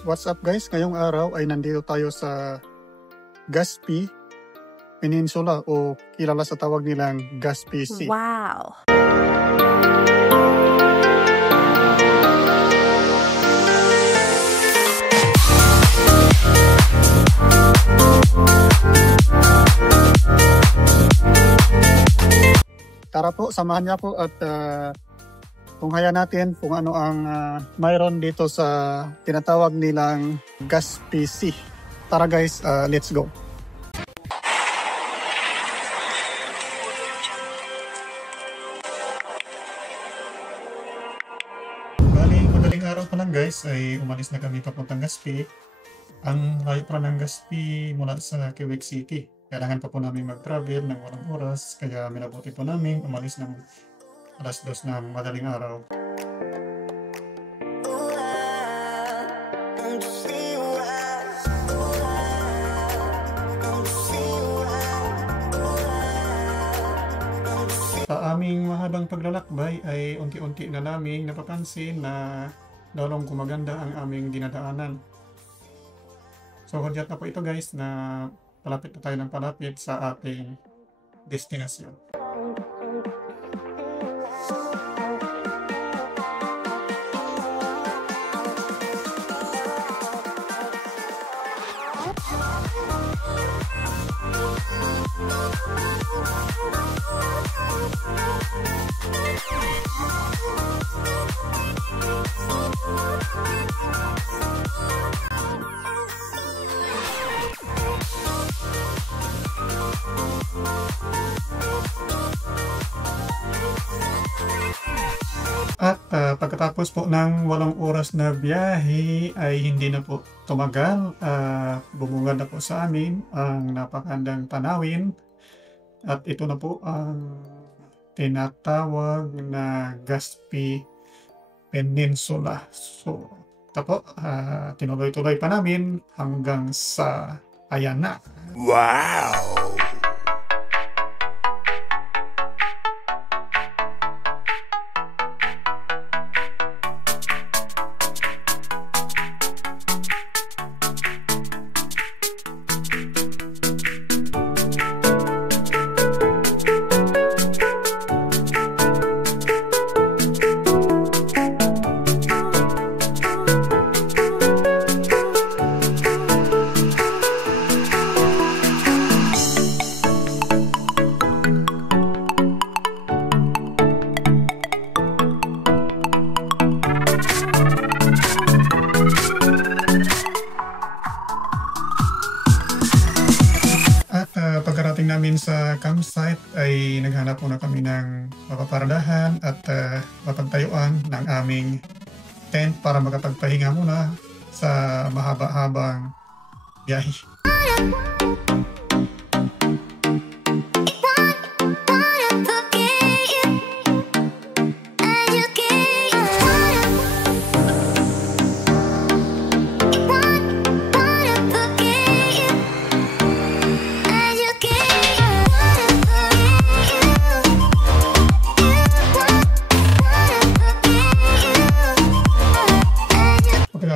What's up guys? Ngayong araw ay nandito tayo sa Gaspi Peninsula o kilala sa tawag nilang Gaspi Sea. Wow! Tara po, samahan niya po at tunghayan natin kung ano ang mayroon dito sa tinatawag nilang Gaspi Sea. Tara guys, let's go. Bali, madaling araw pa lang guys ay umalis na kami papuntang Gaspi. Ang layo pa ng Gaspi mula sa Quebec City. Kailangan pa po namin mag-travel ng walang oras, kaya minabuti po namin umalis ng alas 2 ng madaling araw. Sa aming mahabang paglalakbay ay unti-unti na naming napapansin na lalong gumaganda ang aming dinadaanan. So hudyat na po ito guys na palapit na tayo ng palapit sa ating destinasyon. At pagkatapos po ng 8 oras na biyahe ay hindi na po tumagal. Bumungad na po sa amin ang napakandang tanawin. At ito na po ang tinatawag na Gaspi Peninsula. So, ito po, tinuloy-tuloy pa namin hanggang sa ayan na. Wow! Pagkarating namin sa campsite ay naghanap muna kami ng mapaparadahan at mapagtayuan ng aming tent para makapagpahinga muna sa mahaba-habang biyahe.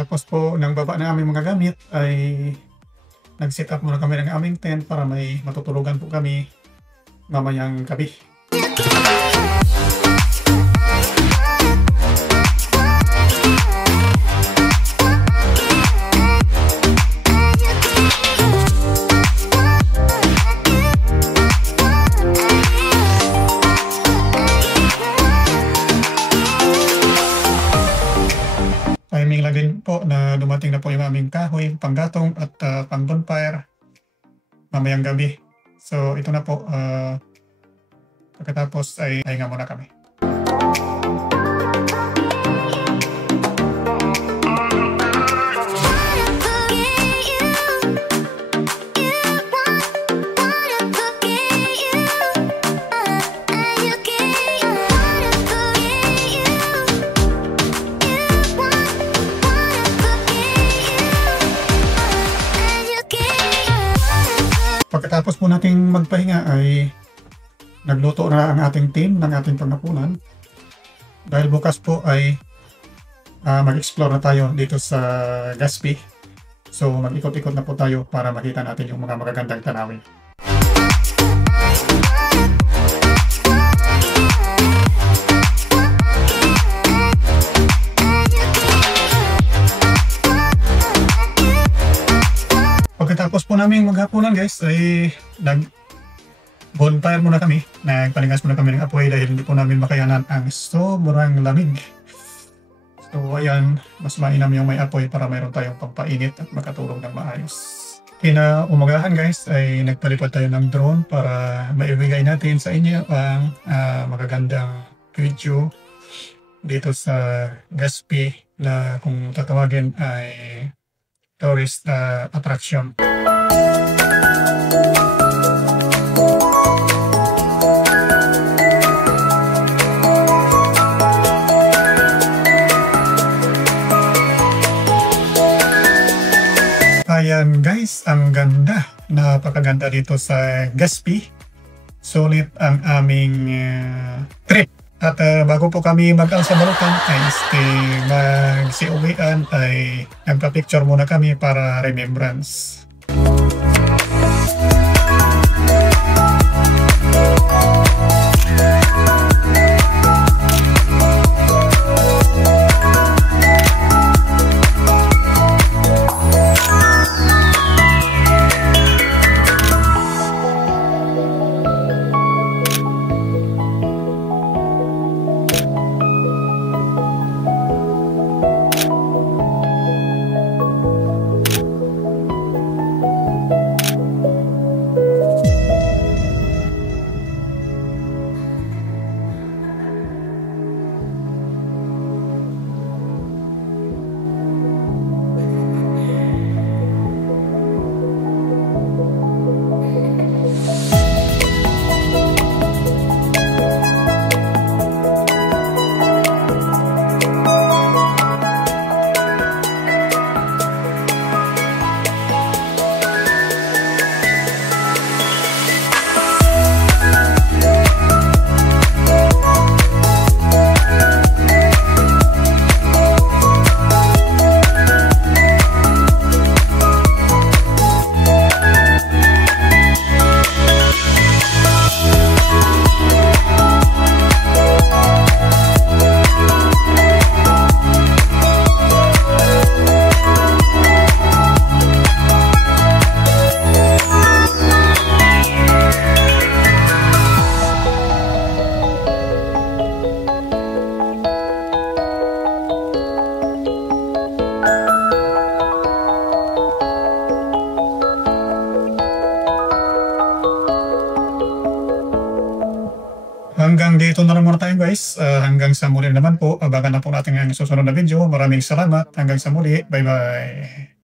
Tapos po, nang baba na aming mga gamit ay nag-set up muna kami ng aming tent para may matutulugan po kami mamayang gabi. Timing lang din po na dumating na po yung aming kahoy, panggatong at pang bonfire mamayang gabi. So ito na po, pagkatapos ay pahinga muna kami. Pagkatapos po nating magpahinga ay nagluto na ang ating team ng ating panghapunan. Dahil bukas po ay mag-explore na tayo dito sa Gaspi. So mag-ikot-ikot na po tayo para makita natin yung mga magagandang tanawin. Pagkatapos po namin maghapunan guys ay bonfire muna kami. Nagpalingas muna kami ng apoy dahil hindi po namin makayanan ang sobrang lamig. So ayan, mas mainam yung may apoy para mayroon tayong pampainit at makatulog ng maayos. Kinaumagahan guys ay nagpalipad tayo ng drone para maibigay natin sa inyo ang magagandang video dito sa Gaspi na kung tatawagin ay tourist attraction. Ayan guys, ang ganda, napakaganda dito sa Gaspi. Sulit ang aming trip. At bago po kami mag-alsa balutan ay magsiuwian ay nagpa-picture muna kami para remembrance. Hanggang dito na lang muna tayo guys. Hanggang sa muli naman po. Abangan na po natin ang susunod na video. Maraming salamat. Hanggang sa muli. Bye bye.